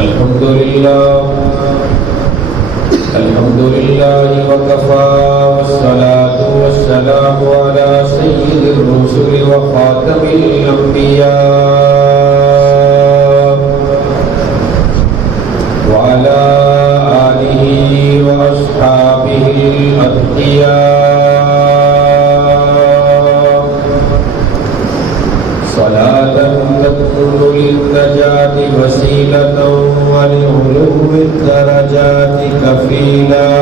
الحمد لله وكفى والصلاة والسلام على سيد الرسل وخاتم الأنبياء وعلى آله وأصحابه الأتقياء صلاة تكون للنجاة وسيلة ولعلو الدرجات كفيلا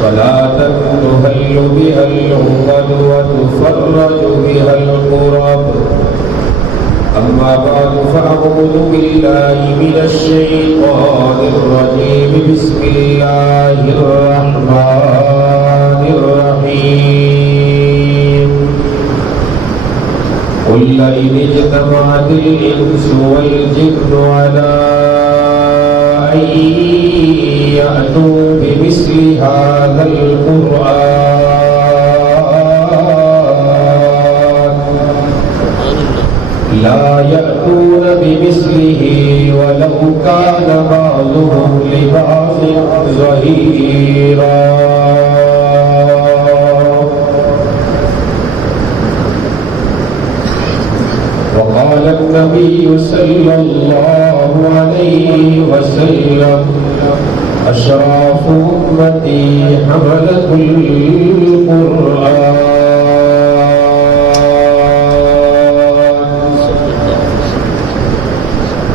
صلاة تهل بها العقد وتفرج بها الكرب أما بعد فأعوذ بالله من الشيطان الرجيم بسم الله الرحمن الرحيم قل لئن اجتمعت الإنس والجن على أن يأتوا بمثل هذا القرآن لا يأتون بمثله ولو كان بعضهم لبعض ظهيرا وقال النبي صلى الله عليه وسلم أشراف أمتي حملة القرآن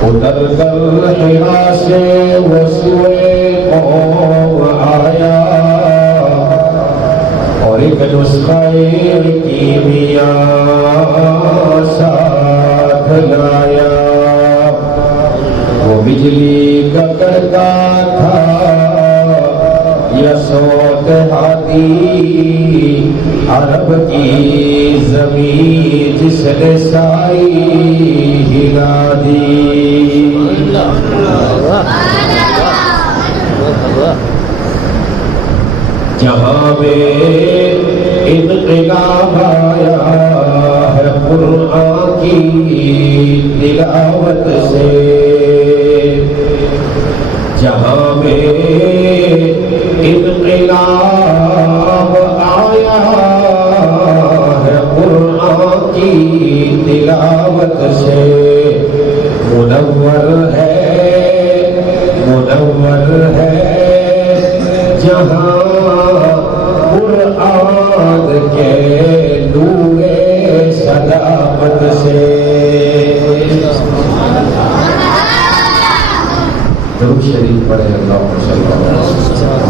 اتر کر حرا سے وسوئے قوم آیا اور ایک نسخہ کیمیاء ساتھ لایا وہ بجلی کا کڑکا تھا یا صوت ہادی عرب کی زمین جس نے سائی ہلا دی جہاں میں انقلاب آیا ہے قرآن کی تلاوت سے جہاں میں انقلاب آیا ہے قرآن کی تلاوت سے منور ہے جہاں قرآن کے نور صداقت سے درود شریف پڑھے اللہم صلی اللہ علیہ وسلم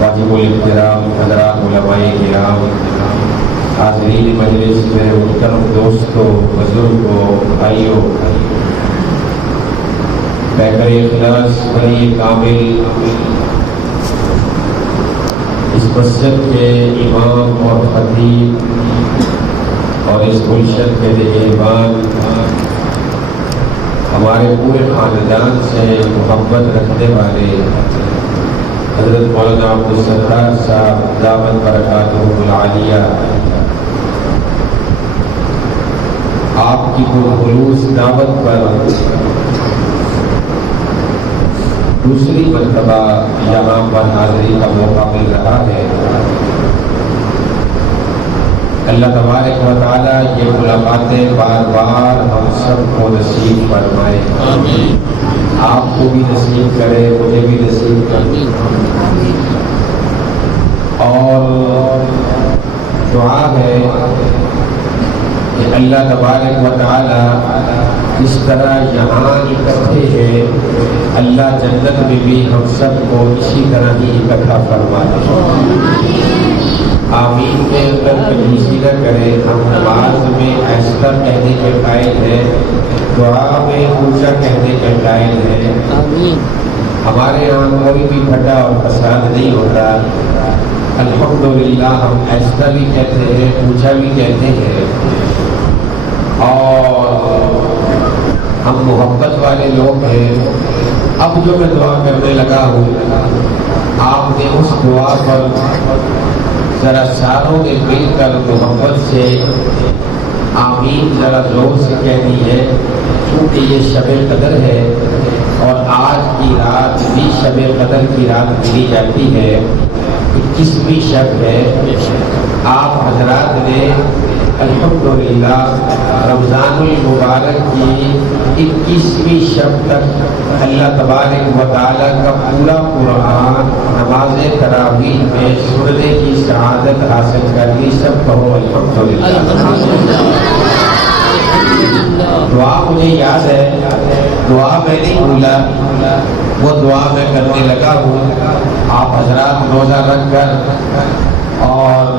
واجب الاحترام حضرات علماء کرام حاضرین مجلس میں محترم دوستوں بزرگوں بھائیوں پیکر اخلاص بنی کامل اس مسجد کے امام اور خطیب اور اس گلشن کے نگہبان ہمارے پورے خاندان سے محبت رکھنے والے حضرت مولانا عبدالستار صاحب دامت برکاتہم العالیہ آپ کی پرخلوص دعوت پر دوسری مرتبہ یہاں پر حاضری کا موقع مل رہا ہے اللہ تبارک و تعالیٰ یہ ملاقاتیں بار بار ہم سب کو نصیب فرمائے آمین آپ کو بھی نصیب کرے مجھے بھی نصیب کرے اور دعا ہے کہ اللہ تبارک و تعالیٰ اس طرح یہاں اکٹھے ہیں اللہ جنت میں بھی ہم سب کو اسی طرح ہی اکٹھا فرما دے آمین کے اندر کنجوسی نہ کرے ہم نماز میں ایسا کہنے کے قائل ہیں دعا میں اونچا کہنے کے قائل ہیں ہمارے یہاں کوئی بھی پھٹا اور فساد نہیں ہوتا الحمدللہ ہم ایسا بھی کہتے ہیں اونچا بھی کہتے ہیں اور ہم محبت والے لوگ ہیں اب جو میں دعا کرنے لگا ہوں آپ نے اس دعا پر ذرا ساروں نے مل کر محبت سے آمین ذرا زور سے کہنی ہے، کیونکہ یہ شب قدر ہے اور آج کی رات بھی شب قدر کی رات ملی جاتی ہے، 21ویں شب ہے۔ آپ حضرات نے الحمدللہ رمضان المبارک کی 21ویں شب تک اللہ تبارک و تعالیٰ کا پورا قرآن نماز تراویح میں سننے کی سعادت حاصل کر لی۔ سب کہو الحمدللہ۔ دعا مجھے یاد ہے، دعا میں نہیں بھولا، وہ دعا میں کرنے لگا ہوں۔ آپ حضرات روزہ رکھ کر اور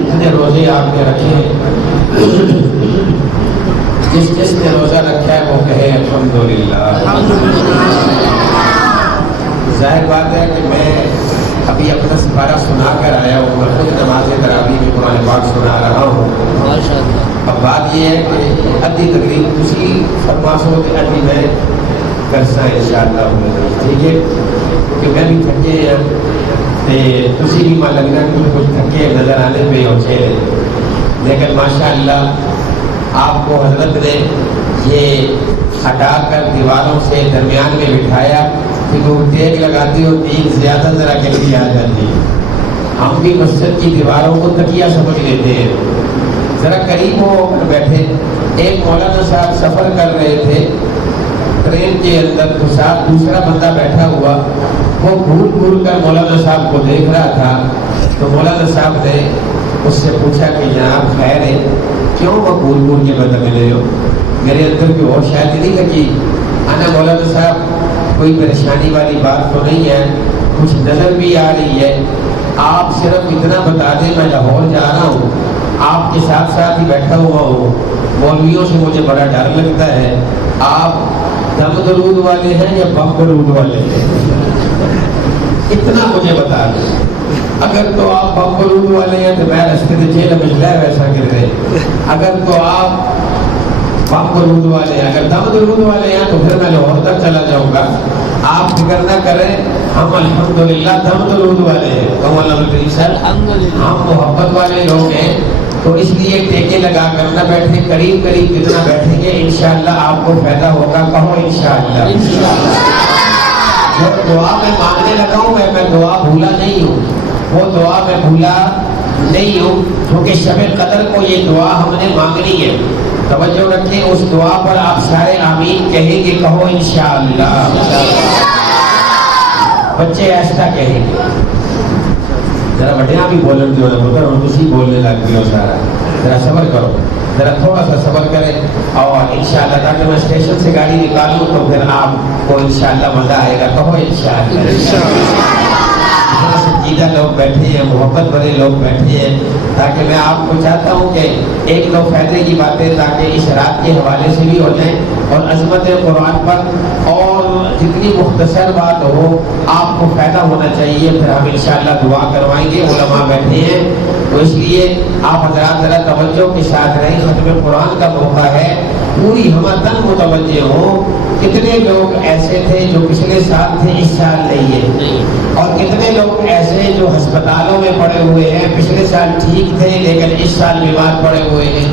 اتنے روزے آپ نے رکھے، جس نے روزہ رکھا ہے وہ کہے الحمدللہ۔ ظاہر بات ہے کہ میں ابھی اپنا سپارہ سنا کر آیا ہوں، میں خود نماز تراویح میں قرآن پاک سنا رہا ہوں۔ اب بات یہ ہے کہ ادھی تقریب اسی فرماسوں کے ادھی میں کرسا انشاءاللہ ٹھیک ہے، کیونکہ میں بھی تھکے ہیں تسی بھی ماں لگنا کہ کچھ تھکے نظر آنے پہ ہوچے، لیکن ماشاءاللہ آپ کو حضرت نے یہ ہٹا کر دیواروں سے درمیان میں بٹھایا کہ وہ ٹیک لگاتی ہو تین زیادہ ذرا جلدی آ جاتی۔ ہم بھی مسجد کی دیواروں کو تکیہ سمجھ لیتے ہیں، ذرا قریب ہو کر بیٹھے۔ ایک مولانا صاحب سفر کر رہے تھے ٹرین کے اندر، تو ساتھ دوسرا بندہ بیٹھا ہوا، وہ گھور گھور کر مولانا صاحب کو دیکھ رہا تھا۔ تو مولانا صاحب نے اس سے پوچھا کہ جناب خیر ہے، کیوں وہ گھور گھور کے بدلے ملے ہو؟ میرے اندر کی اور شاید نہیں لگی، انا مولانا صاحب کوئی پریشانی والی بات تو نہیں ہے، کچھ نظر بھی آ رہی ہے، آپ صرف اتنا بتا دیں میں لاہور جا رہا ہوں، آپ کے ساتھ ساتھ ہی بیٹھا ہوا ہوں، مولویوں سے مجھے بڑا ڈر لگتا ہے، آپ دم درود والے ہیں یا بم درود والے ہیں؟ اتنا مجھے بتا دیں۔ اگر تو آپ بم درود والے ہیں تو میں رستے سے جیل میں لے ویسا کر رہے، اگر تو آپ بم درود والے ہیں، اگر دم درود والے ہیں تو پھر میں لاہور تک چلا جاؤں گا۔ آپ فکر نہ کریں، ہم الحمدللہ دم درود والے ہیں، ہم محبت والے لوگ ہیں، تو اس لیے ٹیکے لگا کر نہ بیٹھیں، قریب قریب جتنا بیٹھیں گے انشاءاللہ آپ کو فائدہ ہوگا۔ کہو انشاءاللہ۔ جو دعا میں مانگنے لگا ہوں میں دعا بھولا نہیں ہوں، وہ دعا میں بھولا نہیں ہوں، کیونکہ شب قدر کو یہ دعا ہم نے مانگنی ہے۔ توجہ رکھیں، اس دعا پر آپ سارے آمین کہیں گے، کہو انشاءاللہ۔ بچے ایسا کہیں گے، ذرا بڑھیاں بھی بولن جو ہے پتر ہم کسی بولنے لگ گئے ہو سارا، ذرا صبر کرو، ذرا تھوڑا سا صبر کریں، اور انشاءاللہ تاکہ میں اسٹیشن سے گاڑی نکالوں تو پھر آپ کو انشاءاللہ مزہ آئے گا۔ کہو انشاءاللہ۔ سنجیدہ لوگ بیٹھے ہیں، محبت بڑے لوگ بیٹھے ہیں، تاکہ میں آپ کو چاہتا ہوں کہ ایک دو فائدے کی باتیں تاکہ اس رات کے حوالے سے بھی ہو جائیں، اور عظمت قرآن پر اور جتنی مختصر بات ہو آپ کو فائدہ ہونا چاہیے، پھر ہم انشاءاللہ دعا کروائیں گے۔ علماء بیٹھے ہیں تو اس لیے آپ حضرات ذرا توجہ کے ساتھ رہیں، ختم قرآن کا موقع ہے، پوری ہمتن متوجہ ہو۔ کتنے لوگ ایسے تھے جو پچھلے سال تھے اس سال نہیں ہے، اور کتنے لوگ ایسے جو ہسپتالوں میں پڑے ہوئے ہیں، پچھلے سال ٹھیک تھے لیکن اس سال بیمار پڑے ہوئے ہیں۔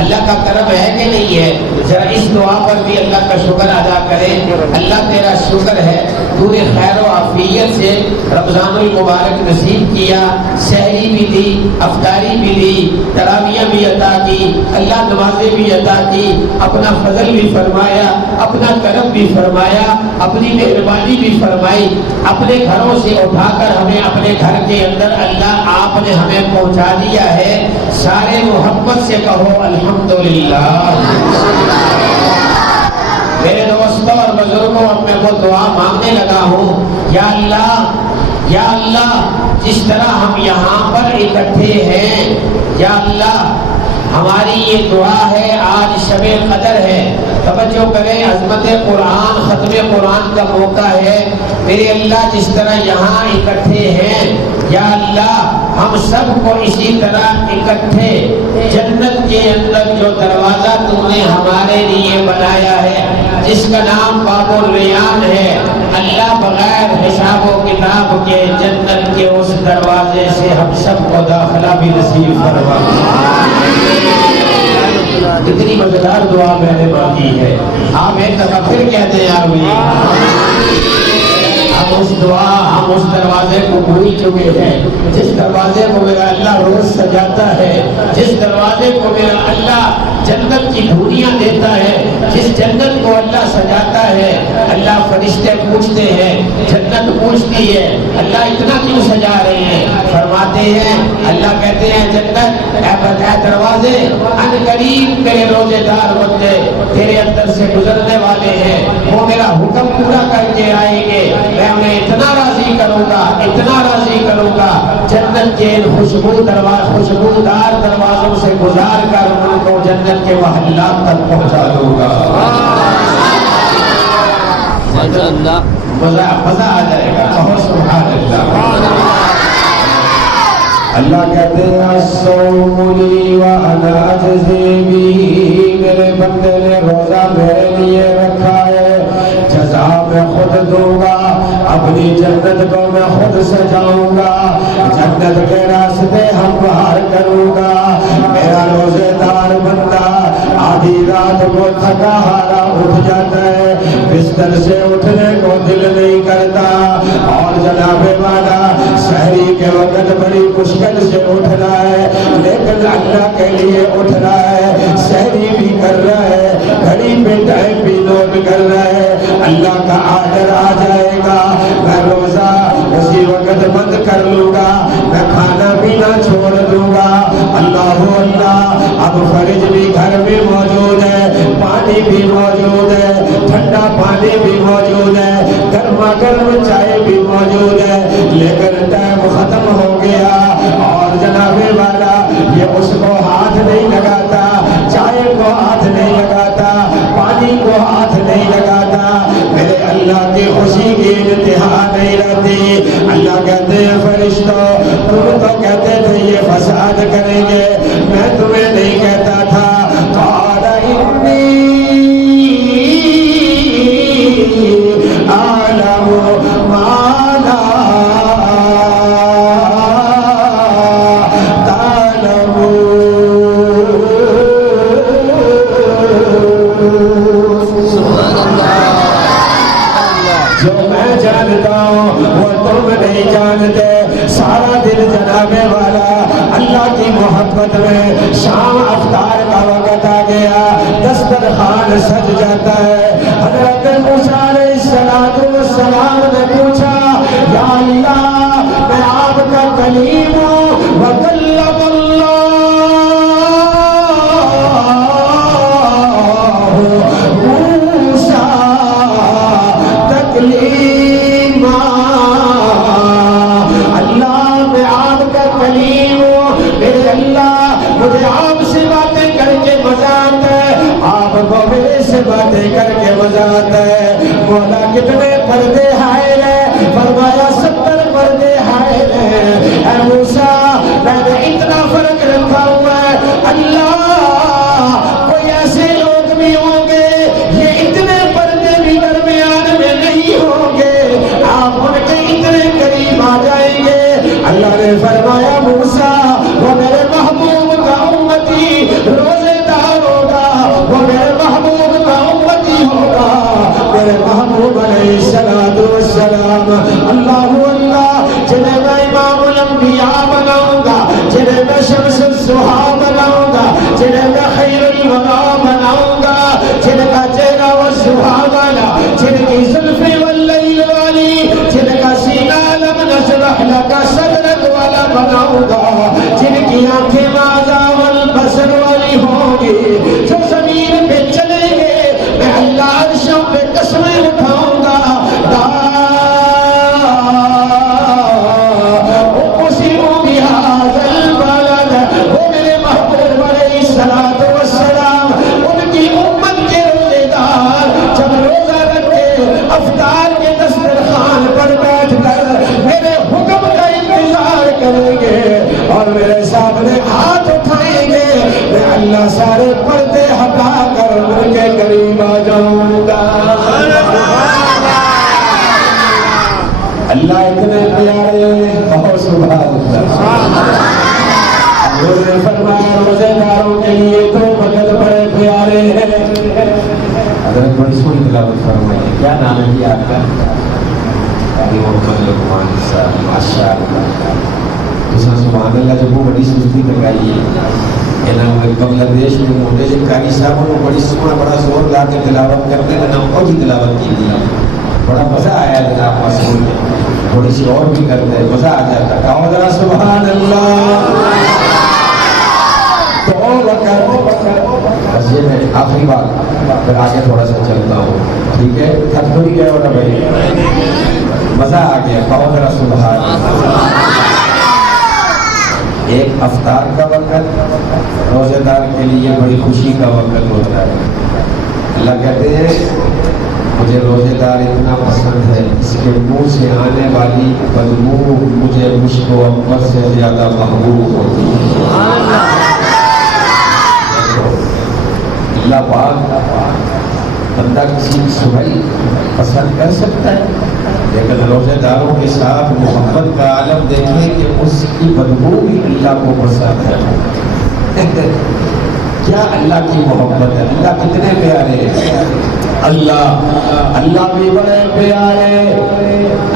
اللہ کا کرم ہے کہ نہیں ہے؟ ذرا اس دعا پر بھی اللہ کا شکر ادا کریں۔ اللہ تیرا شکر ہے، تو نے خیر و عافیت سے رمضان المبارک نصیب کیا، سحری بھی دی، افطاری بھی دی، تراویح بھی عطا کی، اللہ نمازیں بھی عطا کی، اپنا فضل بھی فرمایا، اپنا کرم بھی فرمایا، اپنی مہربانی بھی فرمائی، اپنے گھروں سے اٹھا کر ہمیں اپنے گھر کے اندر اللہ آپ نے ہمیں پہنچا دیا ہے۔ سارے محبت سے کہو الحمدللہ۔ میرے دوستوں اور بزرگوں، اب میں وہ دعا مانگنے لگا ہوں، یا اللہ، یا اللہ، جس طرح ہم یہاں پر اکٹھے ہیں، یا اللہ ہماری یہ دعا ہے، آج شب قدر ہے، توجہ کریں، عظمت قرآن، ختم قرآن کا موقع ہے میرے اللہ۔ جس طرح یہاں اکٹھے ہیں یا اللہ ہم سب کو اسی طرح اکٹھے جنت کے اندر جو دروازہ تم نے ہمارے لیے بنایا ہے، جس کا نام باب الریان ہے، اللہ بغیر حساب و کتاب کے جنت کے اس دروازے سے ہم سب کو داخلہ بھی نصیب فرما۔ اتنی مزیدار دعا میں نے مانگی ہے، آپ ایک دفعہ پھر کہتے ہیں ہم اس دعا، ہم اس دروازے کو بھول چکے ہیں، جس دروازے کو میرا اللہ روز سجاتا ہے، جس دروازے کو میرا اللہ جنت کی دھوریاں دیتا ہے، جس جنت کو اللہ سجاتا ہے۔ اللہ فرشتے پوچھتے ہیں، جنت پوچھتی ہے اللہ اتنا کیوں سجا رہے ہیں؟ فرماتے ہیں، اللہ کہتے ہیں جنت اے دروازے، ان قریب میرے روزے دار بندے تیرے اندر سے گزرنے والے ہیں، وہ میرا حکم پورا کر کے آئیں گے، میں انہیں اتنا راضی کروں گا، اتنا راضی کروں گا، جنت کے خوشبودار دروازوں سے گزار کر ان کو جنت کے محلات تک پہنچا دوں گا۔ مزہ آ جائے گا، کہو سبحان اللہ۔ اللہ کہتے ہیں الصوم لی وانا اجزی بہ، میرے بندے نے روزہ میرے لیے رکھا ہے، جزا میں خود دوں گا، اپنی جنت کو میں خود سجاؤں گا، جنت کے راستے ہم باہر کروں گا۔ میرا روزے دار بندہ آدھی رات کو تھکا ہارا اٹھ جاتا ہے، بستر سے اٹھنے کو دل نہیں کرتا، اور جناب والا سحری کے وقت بڑی مشکل سے اٹھ رہا ہے، لیکن اللہ کے لیے اٹھ رہا ہے، سحری بھی کر رہا ہے، گھڑی پہ ٹائم بھی نوٹ کر رہا ہے۔ اللہ کا آرڈر آ جائے گا، میں روزہ اسی وقت بند کر لوں گا، میں کھانا پینا چھوڑ دوں گا۔ اللہ اللہ، اب فرج بھی گھر میں موجود ہے، پانی بھی موجود ہے، ٹھنڈا پانی بھی موجود ہے، گرما گرم چائے بھی موجود ہے، لیکن ٹائم ختم ہو گیا اور جناب والا یہ اس کو ہاتھ نہیں لگاتا، چائے کو ہاتھ نہیں لگاتا، پانی کو ہاتھ نہیں لگاتا۔ میرے اللہ کی خوشی کی انتہا نہیں رہتی۔ اللہ کہتے ہیں فرشتوں، تم تو کہتے تھے یہ فساد کریں گے، میں تمہیں نہیں کہتا تھا۔ قال انی اعلم ما لا جانتے۔ سارا دن جناب والا اللہ کی محبت میں شام افطار کا وقت آ گیا، دسترخوان سج جاتا ہے۔ حضرت موسیٰ علیہ السلام نے پوچھا یا اللہ میں آپ کا کلیم ہوں، وکلم اللہ موسیٰ تکلیما، میرے اللہ مجھے آپ سے باتیں کر کے مزہ آتا ہے، آپ کو میرے سے باتیں کر کے مزہ آتا ہے۔ مولا کتنے پردے حائل ہیں؟ فرمایا 70 پردے حائل ہیں۔ اے موسیٰ میں نے اتنا فرق رکھا ہوا ہے، اللہ کوئی ایسے لوگ بھی ہوں گے یہ اتنے پردے بھی درمیان میں نہیں ہوں گے، آپ ان کے اتنے قریب آ جائیں گے۔ اللہ نے فرمایا موسیٰ وہ میرے محبوب کا امتی روزے دار ہوگا، وہ میرے محبوب کا امتی ہوگا، میرے محبوب علیہ السلام۔ اللہ اللہ، جنہیں میں امام الانبیاء بناؤں گا، جنہیں میں شمس الضحیٰ بناؤں گا، جنہیں میں خیر الورا بناؤں گا، جن کا چہرہ والضحیٰ والا، جن کی زلفیں واللیل والی، جن کا سینہ لم نشرح لک صدرک والا بناؤں گا، جن کی آنکھیں ماذا والبصر والی ہوں گی، جو زمین پہ چلیں گے میں اللہ عرشوں پہ قسمیں اٹھاؤں گا۔ اقسم بہذا البلد، وہ میرے محبوب علیہ صاحب نے ہاتھ اٹھائیں گے میں اللہ سارے پردے ہٹا کر ان کے قریب آ جاؤں گا. اللہ اتنے پیارے بہت سبحان اللہ. روزے فرمایا روزے داروں کے لیے تو وقت بڑے پیارے ہیں. حضرت بڑی سونی تلاوت فرمائیے. کیا نام ہے جی آپ کا؟ محمد لقمان صاحب. ماشاء اللہ. سبحان اللہ. جب وہ بڑی سستی لگائی ہے بنگلہ دیش میں موٹے سے قاری صاحب نے بڑی سونا بڑا زور لا کے تلاوت کرتے ہیں نا فوجی تلاوت کی تھی. بڑا مزہ آیا جناب مسئول میں. تھوڑی سی اور بھی کرتے ہیں مزہ آ جاتا. کہو ذرا سبحان اللہ. تو بس یہ میں آخری بات پھر آگے تھوڑا سا چلتا ہوں. ٹھیک ہے؟ تھک تو نہیں گئے ہو نا بھائی؟ مزہ آ گیا. کہو ذرا سبحان اللہ. ایک افطار کا وقت روزے دار کے لیے بڑی خوشی کا وقت ہوتا ہے. اللہ کہتے ہیں مجھے روزے دار اتنا پسند ہے اس کے منہ سے آنے والی بدبو مجھے مشک و عنبر سے زیادہ محبوب ہوتی ہے. اللہ پاک بندہ کسی کی سبھائی پسند کر سکتا ہے لیکن روزے داروں کے ساتھ محبت کا عالم دیکھیں کہ اس کی بدبو بھی اللہ کو پسند ہے. کیا اللہ کی محبت ہے. اللہ کتنے پیارے ہیں. اللہ بھی بڑے پیارے.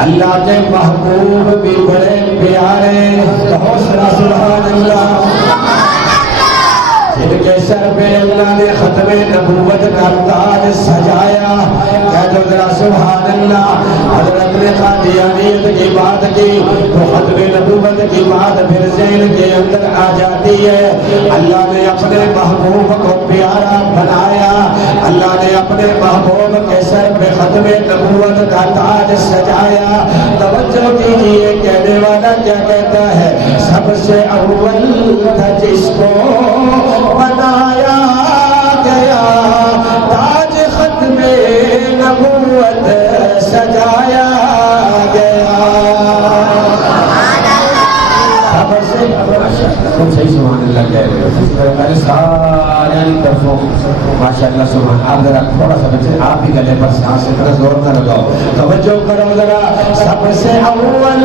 اللہ کے محبوب بھی بڑے پیارے. کہو سبحان اللہ. جن کے سر پہ اللہ نے ختم نبوت کا تاج سجایا. کہہ دو ذرا سبحان اللہ. حضرت نے قادیانیت کی بات کی تو ختم نبوت کی بات پھر ذہن کے اندر آ جاتی ہے. اللہ نے اپنے محبوب کو پیارا بنایا. اللہ نے اپنے محبوب کے سر پہ ختم نبوت کا تاج سجایا. توجہ کیجیے کہنے والا کیا کہتا ہے. سب سے اول تھا جس کو بنایا گیا تاج ختم نبوت سجایا گیا. تم صحیح سبحان اللہ کہہ رہے ہو. پہلے سارے طرفوں ماشاء اللہ سبحان. آپ ذرا تھوڑا سا بچے آپ بھی گلے پر سانس اتنا زور نہ لگاؤ. توجہ کرو ذرا. سب سے اول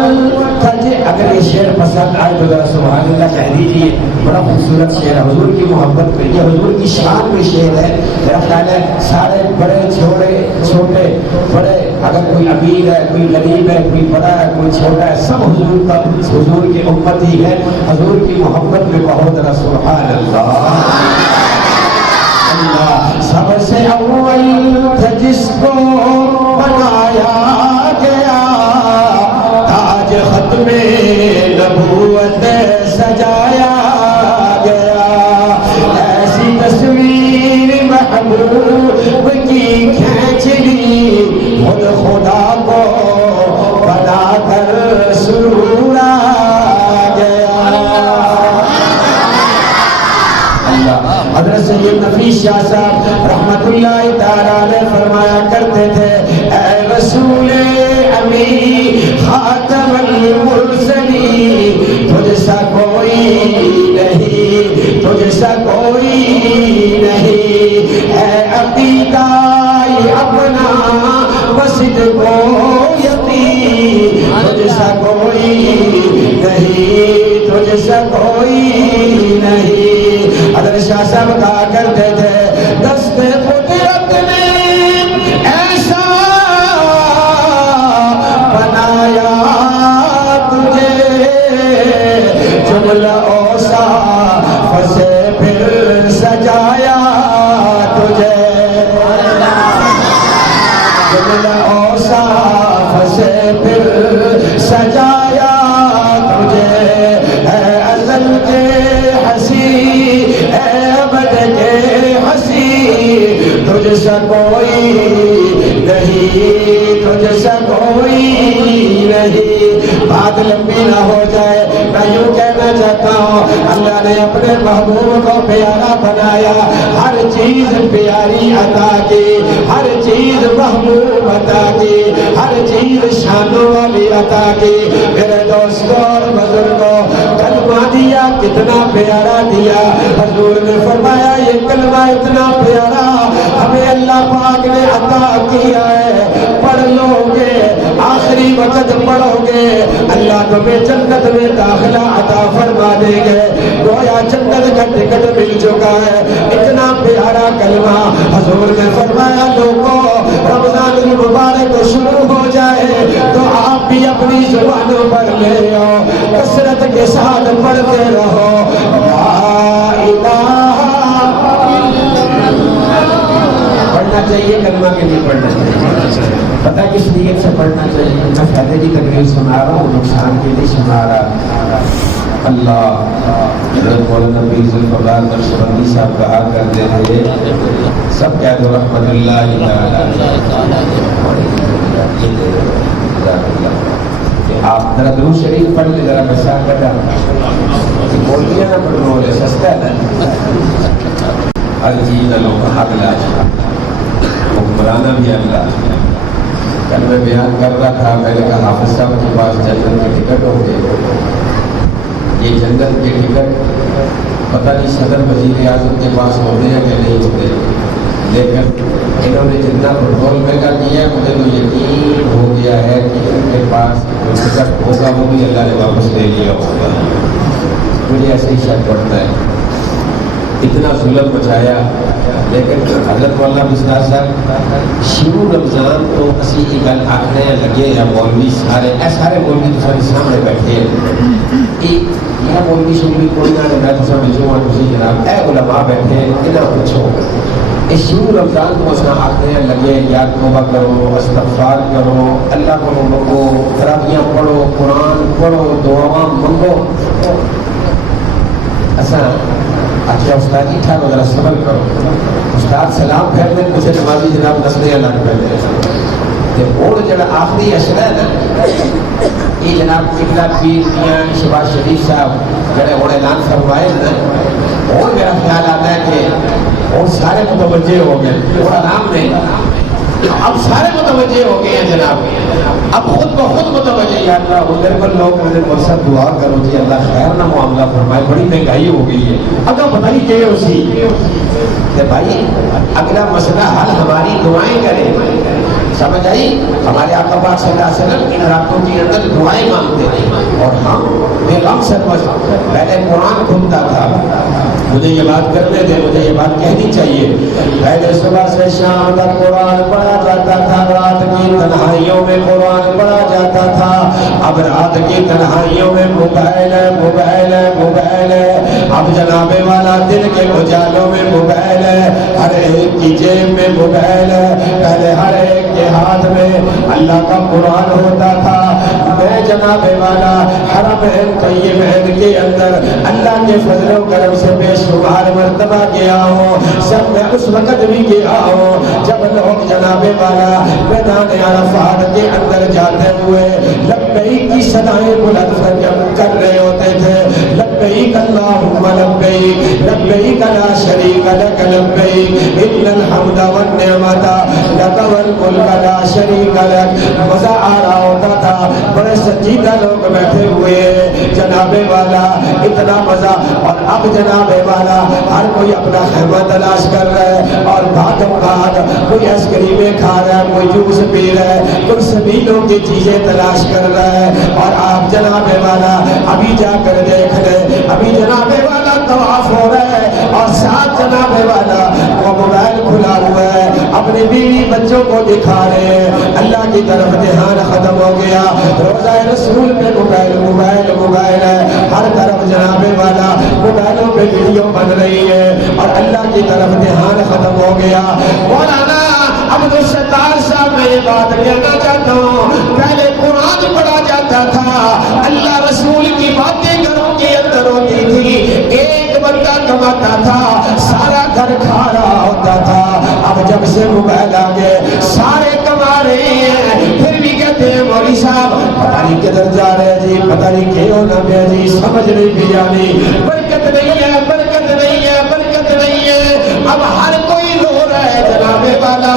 اگر یہ شعر پسند آئے تو ذرا سبحان اللہ کہہ دیجیے. بڑا خوبصورت شعر ہے. حضور کی محبت پہ یہ حضور کی شان میں شعر ہے. میرا خیال ہے سارے بڑے چھوٹے بڑے اگر کوئی امیر ہے کوئی غریب ہے کوئی بڑا ہے کوئی چھوٹا ہے سب حضور کا حضور کی امت ہی ہے. حضور کی محبت میں بہت ذرا سبحان اللہ. سب سے اول جس کو بنایا گیا تاج ختم نبوت سجایا گیا. ایسی تصویر محبوب کی کھینچ لی خود خدا کو بنا کر سرور آ گیا. حضرت سید نفیس شاہ صاحب رحمت اللہ تعالیٰ علیہ فرمایا کرتے تھے اے رسول امی خاتم المرسلین تجھ سا کوئی نہیں تجھ سا کوئی نہیں. اے عقیدہ اپنا مسجد کو یقین تجھ سا کوئی نہیں تجھ سا کوئی نہیں. حضرت شاہ صاحب کہا کرتے تھے دست قدرت نے ایسا بنایا تجھے جملہ اوصاف سے پھر سجایا تجھے. جملہ اوصاف سے پھر سجایا تجھے. اے ازل کے ہنسی اے ابد کے ہنسی تجھ سا کوئی نہیں تجھ سا کوئی نہیں، بات لمبی نہ ہو جائے، میں یوں کہنا چاہتا ہوں اللہ نے اپنے محبوب کو پیارا بنایا، ہر چیز پیاری عطا کی، ہر چیز محبوب عطا کی، ہر چیز شانوں والی عطا کی۔ میرے دوستوں اور بزرگوں، کلمہ دیا کتنا پیارا دیا، حضور نے فرمایا یہ کلمہ اتنا پیارا ہمیں اللہ پاک نے عطا کیا ہے، پڑھ لو گے آخری وقت پڑھو گے اللہ تمہیں جنت میں داخلہ عطا فرما دیں گے، گویا جنت کا ٹکٹ مل چکا ہے، اتنا پیارا کلمہ۔ حضور نے فرمایا لوگوں رمضان المبارک شروع ہو جائے تو آپ بھی اپنی زبانوں پر لے آؤ، کثرت کے ساتھ پڑھتے رہو لا الہ پڑھنا چاہیے کلمہ کے لیے پڑھنا چاہیے، پتہ کس نیت سے پڑھنا چاہیے؟ میں فائدے کی تقریر سنا رہا ہوں، نقصان کے لیے سنا رہا۔ اللہ حضرت مولانا پیر ذوالفقار نقشبندی صاحب کہا کرتے تھے، سب کہہ دو رحمت اللہ کہ آپ ذرا درود شریف پڑھ لیں، ذرا بسا کر بولیا نہ پڑھو، سستا ہے نا، ہر چیز اللہ حق لاجا حکمرانہ بھی اللہ۔ کل میں بیان کر رہا تھا، میں نے کہا حافظ صاحب کے پاس جنت کے ٹکٹ ہوں گے، یہ جنت کے ٹکٹ پتہ نہیں صدر وزیر اعظم کے پاس ہوتے ہیں کہ نہیں ہوتے، لیکن انہوں نے جتنا پٹرول مہنگا کیا ہے مجھے تو یقین ہو گیا ہے کہ ان کے پاس جو ٹکٹ ہوگا وہ بھی اللہ نے واپس لے لیا ہوگا، مجھے ایسے ہی شک پڑتا ہے۔ اتنا ظلم مچایا، لیکن حضرت مولانا مصباح صاحب شروع رمضان تو اسی کی گل آخنے لگے ہیں، مولوی سارے سارے مولوی تو سارے سامنے بیٹھے ہیں، یہ مولوی شمولی کوئی نہ میں تو سب جو تھی جناب اے علماء بیٹھے ہیں، اتنا پوچھو اس شروع رمضان کو اس کا آخنے لگے یا توبہ کرو، استغفار کرو، اللہ کو منگو، تراویحاں پڑھو، قرآن پڑھو، دعاواں منگو۔ اچھا استاد جی ٹھاک ذرا صبر کرو، استاد سلام پھیر دیں، مجھے نمازی جناب نسلیں الگ پھیر دیں، اور جڑا آخری اشرا ہے نا یہ جناب قبلہ پیر میاں شہباز شریف صاحب جڑے اور اعلان فرمائے نا، اور میرا خیال آتا ہے کہ اور سارے متوجہ ہو گئے اور آرام میں اب سارے متوجہ ہو گئے ہیں جناب، اب خود بخود متوجہ، یا اللہ ادھر پر لوگ میرے مرسد دعا کرو جی اللہ خیر نہ معاملہ فرمائے، بڑی مہنگائی ہو گئی ہے، اگر پتہ نہیں کہ اسی کہ بھائی اگلا مسئلہ حل ہماری دعائیں کرے، سمجھ آئی؟ ہمارے آقا پاک صلی اللہ علیہ وسلم ان راتوں کے اندر دعائیں مانگتے تھے، اور ہم بے غم سرمست پہلے قرآن کھلتا تھا، مجھے یہ بات کرنے دے، مجھے یہ بات کہنی چاہیے، پہلے صبح سے شام تک قرآن پڑھا جاتا تھا، رات کی تنہائیوں میں قرآن پڑھا جاتا تھا، اب رات کی تنہائیوں میں موبائل ہے، موبائل ہے، موبائل ہے، اب جناب والا دن کے اجالوں میں موبائل ہے، ہر ایک کی جیب میں موبائل ہے، پہلے ہر ایک کے ہاتھ میں اللہ کا قرآن ہوتا تھا۔ میں جناب والا حرمین طیبین کے اندر اللہ کے فضل و کرم سے بے شمار مرتبہ گیا ہوں، سب میں اس وقت بھی گیا ہوں جب لوگ جناب والا میدان عرفات کے اندر جاتے ہوئے لبیک کی صدائیں بلند کر رہے ہوتے تھے، لبیک اللہم لبیک، لبیک لا شریک لک لبیک، ان الحمد والنعمت لک والملک لا شریک لک۔ مزہ آ رہا ہوتا تھا، بڑے سنجیدہ لوگ بیٹھے ہوئے جناب والا، اتنا مزہ، اور اب جناب والا ہر کوئی اپنا خیمہ تلاش کر رہا ہے، اور بھاگم بھاگ کوئی ایس کریمیں کھا رہا ہے، کوئی جوس پی رہا ہے، کوئی سبیلوں کی چیزیں تلاش کر رہا ہے، اور آپ جناب والا ابھی جا کر دیکھ لیں، ابھی جناب والا طواف ہو رہا ہے اور ساتھ جناب والا وہ موبائل کھلا ہوا ہے، اپنے بیوی بچوں کو دکھا رہے ہیں، اللہ کی طرف دھیان ختم ہو گیا، روزہ رسول پہ موبائل موبائل موبائل ہے، ہر طرف جناب والا موبائلوں پہ ویڈیو بن رہی ہے، اور اللہ کی طرف دھیان ختم ہو گیا۔ مولانا عبدالستار صاحب میں یہ بات کہنا چاہتا ہوں، پہلے قرآن پڑھا جاتا تھا، اللہ رسول کی باتیں گھروں کے اندر ہوتی تھی، ایک بندہ کماتا تھا، سارا گھر کھا رہا ہوتا تھا، اب جب سے موبائل آ گئے سارے کما رہے ہیں، پھر بھی کہتے ہیں مولوی صاحب جی کدھر جا رہے جی پتہ نہیں کیوں ہونا پیا جی سمجھ نہیں پی آنی برکت نہیں ہے برکت نہیں ہے برکت نہیں ہے اب ہر کوئی رو رہا ہے جناب والا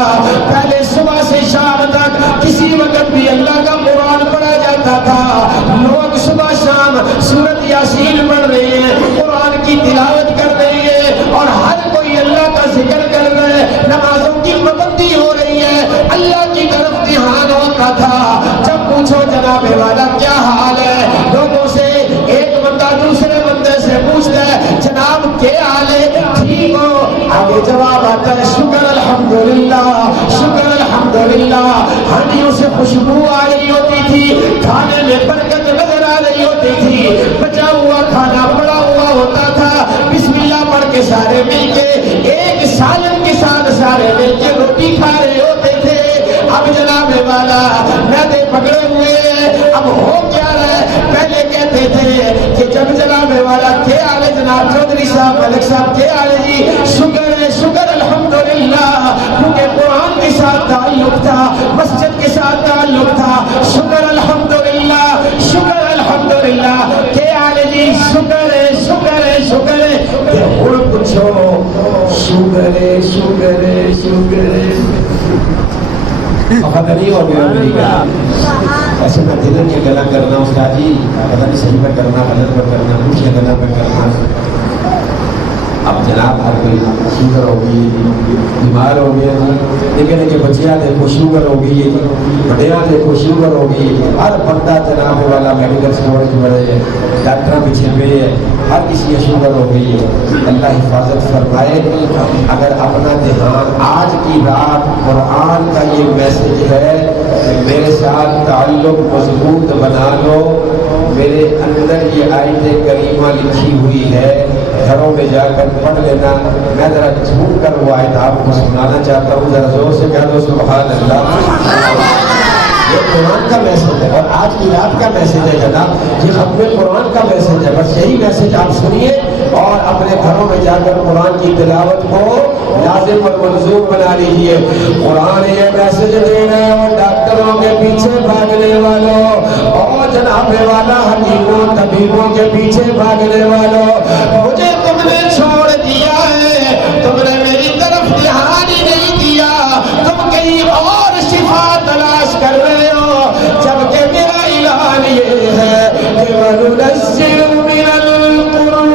پہلے صبح سے شام تک کسی وقت بھی اللہ کا قرآن پڑھا جاتا تھا لوگ صبح شام سورۃ یاسین پڑھ رہے ہیں قرآن کی تلاوت کر رہے ہیں اور ہر کوئی اللہ کا ذکر کر رہا ہے نمازوں کی پابندی ہو رہی ہے اللہ کی طرف دھیان ہوتا تھا جب پوچھو جناب والا کیا حال ہے لوگوں سے ایک بندہ دوسرے بندے سے پوچھتا ہے جناب کیا حال ہے ٹھیک ہو آگے جواب آتا ہے شکر الحمدللہ شکر الحمدللہ ہڈیوں سے خوشبو آ رہی ہوتی تھی کھانے میں برکت نظر آ رہی ہوتی تھی بچا ہوا کھانا پڑا ہوا ہوتا تھا بسم اللہ پڑھ کے سارے مل کے ایک سالن کے ساتھ سارے مل کے روٹی کھا رہے ہوتے تھے اب جناب والا میدے پکڑے ہوئے ہیں اب ہو کیا رہا ہے پہلے کہتے تھے کہ جب جناب والا کیا حال ہے جناب چودھری صاحب ملک صاحب کیا حال ہے جی شکر الحمدللہ کیونکہ قرآن کے ساتھ تعلق تھا مسجد کے ساتھ تعلق تھا شکر الحمدللہ شکر الحمدللہ کیا حال ہے جی شکر ہے شکر ہے شکر ہے کہ اور پوچھو شکر ہے شکر ہے شکر ہے پتہ نہیں ہو گیا میری گلا ایسے میں دل کی گلا کرنا استاد جی پتہ نہیں صحیح پہ کرنا غلط پہ کرنا کچھ گلا پہ کرنا اب جناب ہر کوئی شوگر ہو گئی بیمار ہو گیا نکے نکے بچیاں دیکھو شوگر ہو گئی بڑیاں دیکھو شوگر ہو گئی ہر بندہ جناب والا میڈیکل اسٹور سے بڑے ڈاکٹر پیچھے پہ ہے ہر کسی کی شوگر ہو گئی ہے اللہ حفاظت فرمائے اگر اپنا دھیان آج کی رات قرآن کا یہ میسج ہے کہ میرے ساتھ تعلق مضبوط بنا لو میرے اندر یہ آیت کریمہ لکھی ہوئی ہے گھروں میں جا کر پڑھ لینا میں ذرا جھوم کر وہ آیت آپ کو سنانا چاہتا ہوں ذرا زور سے کہہ دو سبحان اللہ یہ قرآن کا میسج ہے اور آج کی رات کا میسج ہے جناب یہ ختم قرآن کا میسج ہے بس یہی میسج آپ سنیے اور اپنے گھروں میں جا کر قرآن کی تلاوت کو لازم اور منظور بنا لیجیے قرآن یہ میسج دے رہے ہیں وہ ڈاکٹروں کے پیچھے بھاگنے والوں اور جناب والا حکیموں طبیبوں کے پیچھے بھاگنے والوں مجھے تم نے چھوڑ دیا ہے تم نے میری طرف دھیان ہی نہیں دیا تم کہیں اور شفا تلاش کر رہے ہو جبکہ میرا اعلان یہ ہے کہ وَنُنَزِّلُ مِنَ الْقُرْآنِ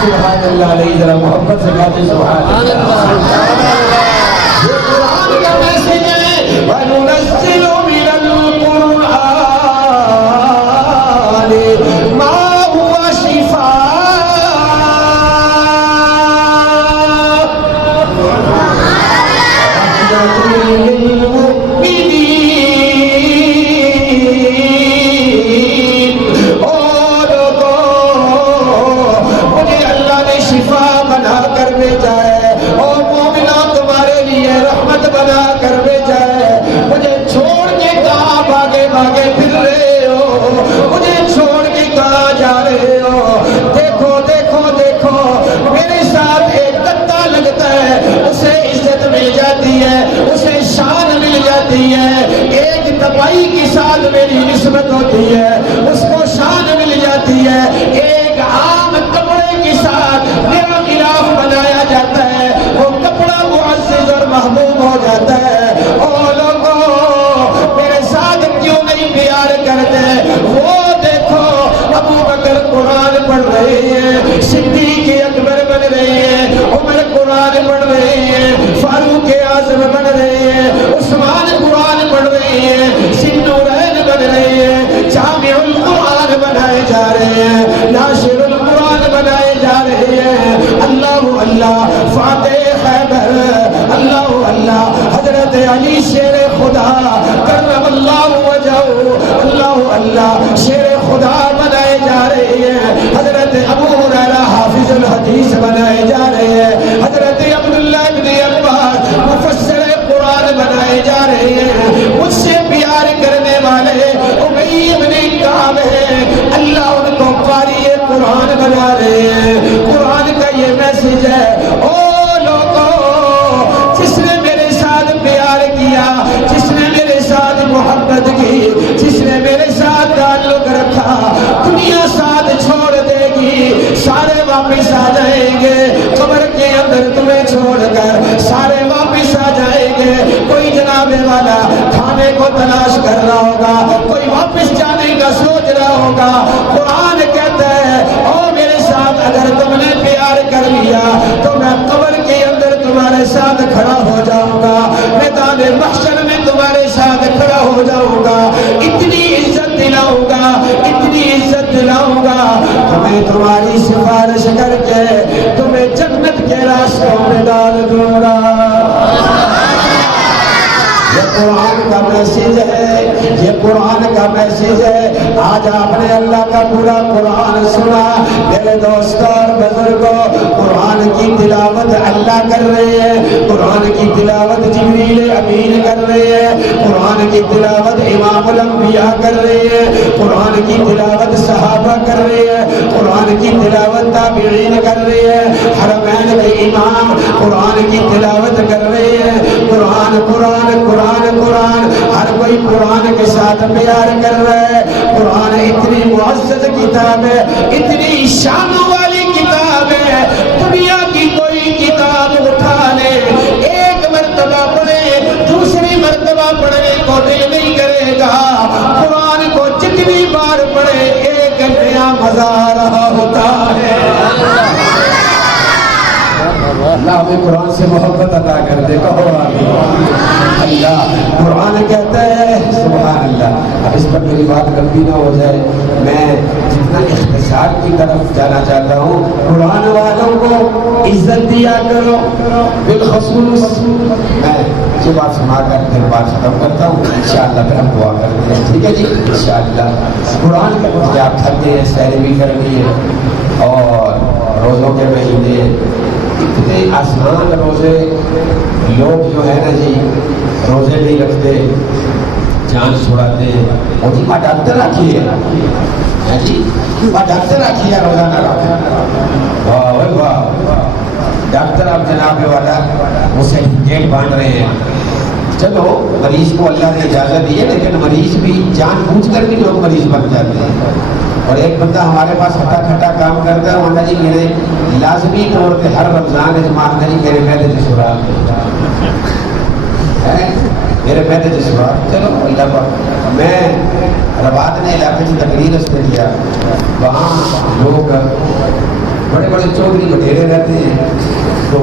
سبحان اللہ علیہ ذرا محبت سے کہتے سبحان اللہ یہ قرآن کا میسج ہے وَنُنَزِّلُ مِنَ الْقُرْآنِ مَا هُوَ شِفَاءٌ ایک تباہی کے ساتھ میری نسبت ہوتی ہے اس کو شان مل جاتی ہے ایک عام کپڑے کے ساتھ میرا خلاف بنایا جاتا ہے وہ کپڑا معزز اور محبوب ہو جاتا ہے او لوگوں میرے ساتھ کیوں نہیں پیار کرتے وہ دیکھو ابو بکر قرآن پڑھ رہے ہیں صدیق اکبر بن رہے ہیں عمر قرآن پڑھ رہے ہیں فاروق اعظم بن رہے ہیں عثمان قرآن پڑھ رہے ہیں ذوالنورین بن رہے ہیں جامع القرآن بنائے جا رہے ہیں ناشر القرآن بنائے جا رہے ہیں اللہ اللہ فاتح خیبر اللہ اللہ حضرت علی شیر خدا کرم اللہ وجہہ اللہ اللہ شیر خدا بنائے جا رہے ہیں حضرت ابو ہریرہ حافظ الحدیث بنائے جا رہے ہیں حضرت عبداللہ ابن عباس مفسر قرآن بنائے جا رہے ہیں مجھ سے پیار کرنے والے ابی ابن کعب ہے اللہ ان کو قاری قرآن بنا رہے ہیں قرآن کا یہ میسج ہے او لوگوں جس ساتھ کھڑا ہو جاؤں گا، میدان محشر میں تمہارے ساتھ کھڑا ہو جاؤں گا، اتنی عزت دلاؤں گا، اتنی عزت دلاؤں گا، تمہیں تمہاری سفارش کر کے تمہیں جنت کے راستوں میں ڈال دوں گا۔ یہ قرآن کا میسیج ہے، یہ قرآن کا میسیج ہے۔ آج آپ نے اللہ کا پورا قرآن سنا، میرے دوستوں اور بزرگوں، قرآن کی تلاوت اللہ کر رہے ہیں، قرآن کی تلاوت جبریل امین کر رہے ہیں، قرآن کی تلاوت امام الانبیاء کر رہے ہیں، قرآن کی تلاوت صحابہ کر رہے ہیں، قرآن کی تلاوت تابعین کر رہے ہیں، حرمین کے امام قرآن کی تلاوت کر رہے ہیں۔ قرآن قرآن قرآن قرآن، ہر کوئی قرآن کے ساتھ پیار کر رہا ہے۔ قرآن اتنی معزز کتاب ہے، اتنی شان والی کتاب ہے، دنیا کی کوئی کتاب اٹھا لے، ایک مرتبہ پڑھے دوسری مرتبہ پڑھنے کو دل نہیں کرے گا، قرآن کو جتنی بار پڑھے ایک نیا مزہ آ رہا ہوتا ہے۔ اللہ ہمیں قرآن سے محبت عطا کر دے، کہو آمین۔ اللہ قرآن کہتا ہے، سبحان اللہ، اب اس پر میری بات لمبی نہ ہو جائے، میں جتنا اختصار کی طرف جانا چاہتا ہوں، قرآن والوں کو عزت دیا کرو، بالخصوص میں یہ بات سنا کر پھر بات ختم کرتا ہوں، انشاءاللہ پھر ہم دعا کرتے ہیں، ٹھیک ہے جی؟ انشاءاللہ قرآن کے مجھے آپ تھکتے ہیں، سیر بھی کرنی ہے، اور روزوں کے مہینے اتنے آسان روزے، لوگ جو ہے نا جی روزے نہیں رکھتے، جان چھڑاتے ہیں، اور جی ماں ڈاکٹر رکھی ہے جی، ماں ڈاکٹر رکھی ہے، روزہ نہ رکھا، واہ واہ، ڈاکٹر اب جناب والا وہ سرٹیفکیٹ باندھ رہے ہیں۔ چلو مریض کو اللہ نے اجازت دی ہے، لیکن مریض بھی جان بوجھ کر بھی لوگ مریض بن جاتے ہیں۔ اور ایک بندہ ہمارے پاس ہٹا کھٹا کام کرتا ہے، مولانا جی میرے لازمی طور پہ ہر رمضان اجماع جی میرے میدے سے سراغ ہے، میرے میدے سے سراغ، چلو اللہ پاک، میں رباط نے علاقے کی تقریر اس پہ دیا، وہاں لوگ بڑے بڑے چودھری بٹھیرے رہتے ہیں، تو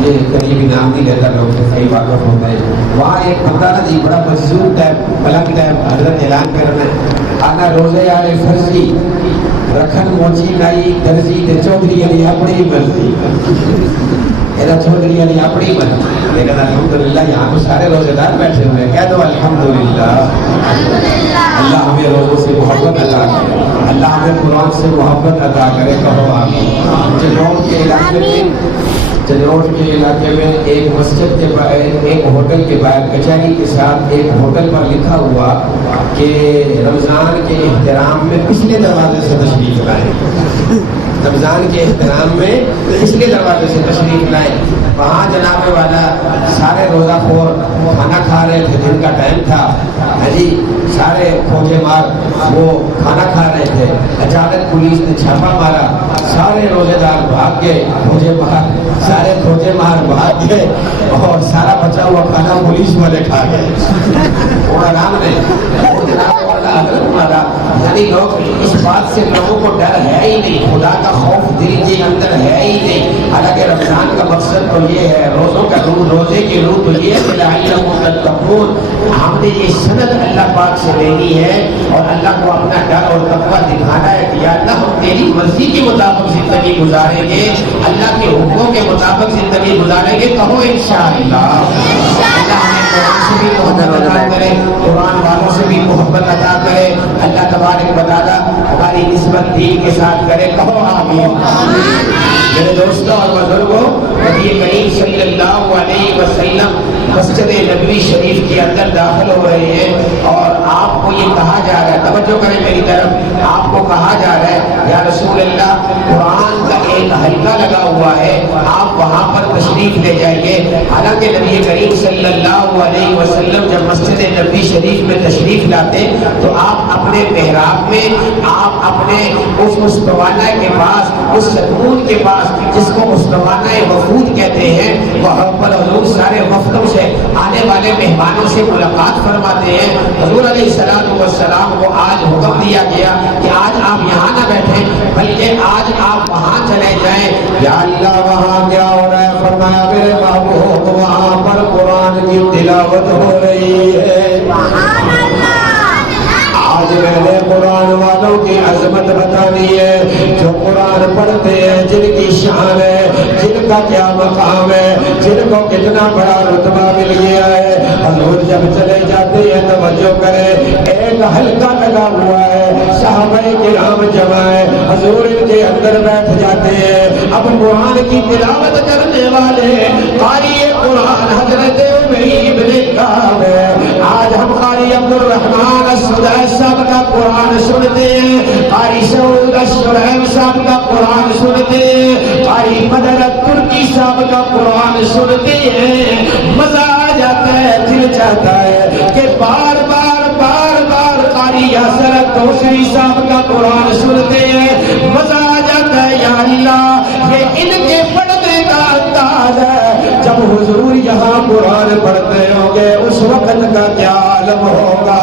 یہ قریبی نام نہیں لیتا، لوگ سے صحیح واقف ہوتے ہیں۔ وہاں ایک بندہ نا جی بڑا مجذوب ٹائپ ملنگ ٹائپ حضرت اعلان کر رہے ہیں، آنا روزے آلے فرضی رکھن موچی نائی درزی تے چودھری علی اپنی مرضی، ایدہ چودھری علی اپنی مرضی، لیکن الحمدللہ یہاں تو سارے روزے دار بیٹھے ہوئے ہیں، کہہ دو الحمدللہ۔ اللہ ہمیں روزوں سے محبت عطا کرے، اللہ ہمیں قرآن سے محبت عطا کرے، کہو آمین۔ چنوٹ کے علاقے میں ایک مسجد کے باہر، ایک ہوٹل کے باہر کچہری کے ساتھ ایک ہوٹل پر لکھا ہوا کہ رمضان کے احترام میں پچھلے دروازے سے تشریف لائیں، رمضان کے احترام میں پچھلے دروازے سے تشریف لائیں۔ وہاں جناب والا سارے روزہ خور کھانا کھا رہے تھے، دن کا ٹائم تھا جی، سارے کھوجے مار وہ کھانا کھا رہے تھے، اچانک پولیس نے چھاپا مارا، سارے روزے دار بھاگ گئے، سارے کھوجے مار بھاگ گئے، اور سارا بچا ہوا کھانا پولیس والے کھا گئے، اور آرام نے یعنی لوگ اس بات سے لوگوں کو ڈر ہے ہی نہیں، خدا کا خوف دل کے اندر ہے ہی نہیں۔ حالانکہ رمضان کا مقصد تو یہ ہے، روزوں کا روزے کی روح تو یہ ہے، لعلکم تتقون، ہم نے یہ سند اللہ پاک سے لینی ہے اور اللہ کو اپنا ڈر اور تقویٰ دکھانا ہے کہ یا اللہ ہم تیری مرضی کے مطابق زندگی گزاریں گے، اللہ کے حکموں کے مطابق زندگی گزاریں گے، کہو انشاءاللہ۔ اللہ ہمیں قرآن سے بھی محبت عطا کرے، قرآن والوں سے بھی محبت عطا کرے، اللہ تبارک و تعالیٰ ہماری نسبت دین کے ساتھ کرے، کہو آمین۔ میرے دوستوں اور بزرگوں، نبی کریم صلی اللہ علیہ وسلم مسجد نبوی شریف کے اندر داخل ہو رہے ہیں، اور آپ کو یہ کہا جا رہا ہے، توجہ کریں میری طرف، آپ کو کہا جا رہا ہے یا رسول اللہ قرآن کا ایک حلقہ لگا ہوا ہے، آپ وہاں پر تشریف لے جائیے۔ حالانکہ نبی کریم صلی اللہ علیہ وسلم جب مسجد نبوی شریف میں تشریف لاتے تو آپ اپنے محراب میں، آپ اپنے اس مستوانہ کے پاس، اس ستون کے پاس جس کو مستوانہ وفود کہتے ہیں، وہاں پر حضور سارے وفدوں سے، آنے والے مہمانوں سے ملاقات فرماتے ہیں۔ حضور علیہ السلام کو آج حکم دیا گیا کہ آج آپ یہاں نہ بیٹھیں بلکہ آج آپ وہاں چلے جائیں۔ یا اللہ وہاں کیا ہو رہا ہے؟ فرمایا میرے محبوب وہاں پر قرآن کی تلاوت ہو رہی ہے. آج میں نے قرآن والوں کی عظمت بتانی ہے جو قرآن پڑھتے ہیں, جن کی شان ہے, جن کا کیا مقام ہے, جن کو کتنا بڑا رتبہ مل گیا ہے. حضور جب چلے جاتے ہیں توجہ کریں, ایک حلقہ لگا ہوا ہے, صحابہ کرام جمع ہے, حضور ان کے اندر بیٹھ جاتے ہیں. اب قرآن کی تلاوت کرنے والے قاری قرآن حضرت عمر بن کعب ہے. آج ہم قاری عبد الرحمن السدیس صاحب کا قرآن سنتے ہیں, قاری سعود الشرائم صاحب کا قرآن سنتے ہیں, قاری مدر ترکی صاحب کا قرآن سنتے ہیں. مزہ آ جاتا ہے, دل چاہتا ہے کہ بار بار بار بار قاری یاسر دوسری صاحب کا قرآن سنتے ہیں. مزہ آ جاتا ہے, یا اللہ یہ ان کے پڑھنے کا انداز ہے. جب حضور یہاں قرآن پڑھتے ہوں گے اس وقت کا کیا عالم ہوگا.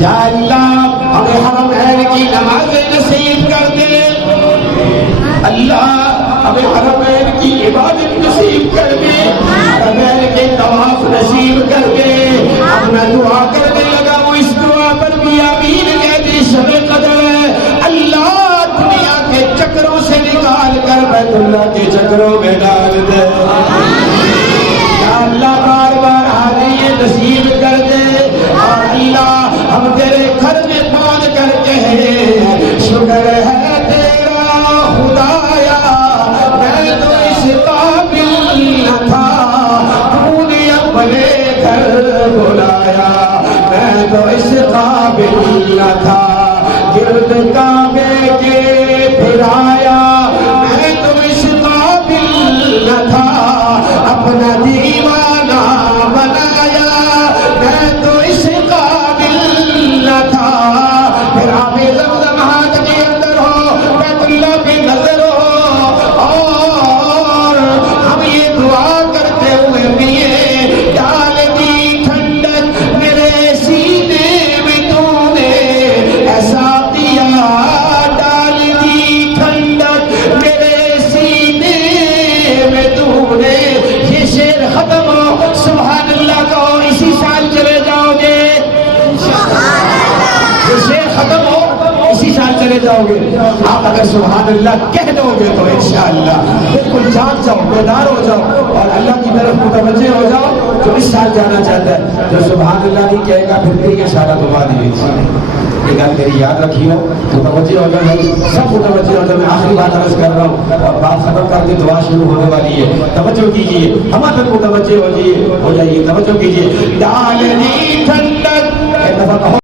یا اللہ ہمیں حرمین کی نمازیں نصیب کر دے, اللہ ہمیں حرمین کی عبادت نصیب کر دے, حرمین کے طواف نصیب کر دے. اب میں دعا کرنے لگا ہوں, اس دعا پر بھی آمین کہہ دے. شب قدر ہے, اللہ دنیا کے چکروں سے نکال کر بیت اللہ کے چکروں میں ڈال دے. یا اللہ بار بار حاضری نصیب کر دے. اور اللہ ہم تیرے گھر میں پہنچ کر کہے شکر ہے تیرا خدایا, میں تو اس قابل نہ تھا, تو نے اپنے گھر بلایا. میں تو اس قابل نہ تھا, گرد کعبے کے پھرایا. میں تو اس قابل نہ تھا, اپنا دیوانہ بنایا. میں تو اس قابل نہ تھا, پھر آپ زمزم ہاتھ کے اندر ہو, بیت اللہ پہ نظر ہو, اور ہم یہ دعا کرتے ہوئے بھی ڈال دی ٹھنڈک میرے سینے میں تو نے ایسا کیا. ڈال دی ٹھنڈک میرے سینے میں تو نے. یہ شعر ختم ہو, سبحان اللہ کہو, اسی سال چلے جاؤ گے. یہ شعر ختم ہو اسی سال چلے جاؤ گے. آپ اگر سبحان اللہ کہہ دو گے تو انشاءاللہ بالکل جاگ جاؤ, بیدار ہو جاؤ اور اللہ کی طرف متوجہ ہو جاؤ. جو اس سال جانا چاہتا ہے, جو سبحان اللہ نہیں کہے گا پھر بھی یہ سارا دعا نہیں. یہ گل میری یاد رکھی ہو, متوجہ ہو جائے, سب متوجہ ہو جائے. میں آخری بات عرض کر رہا ہوں اور بات ختم کر کے دعا شروع ہونے والی ہے. توجہ کیجیے, ہم تک متوجہ ہو جائیے, توجہ کیجیے. ڈال دی ٹھنڈک, ایک دفعہ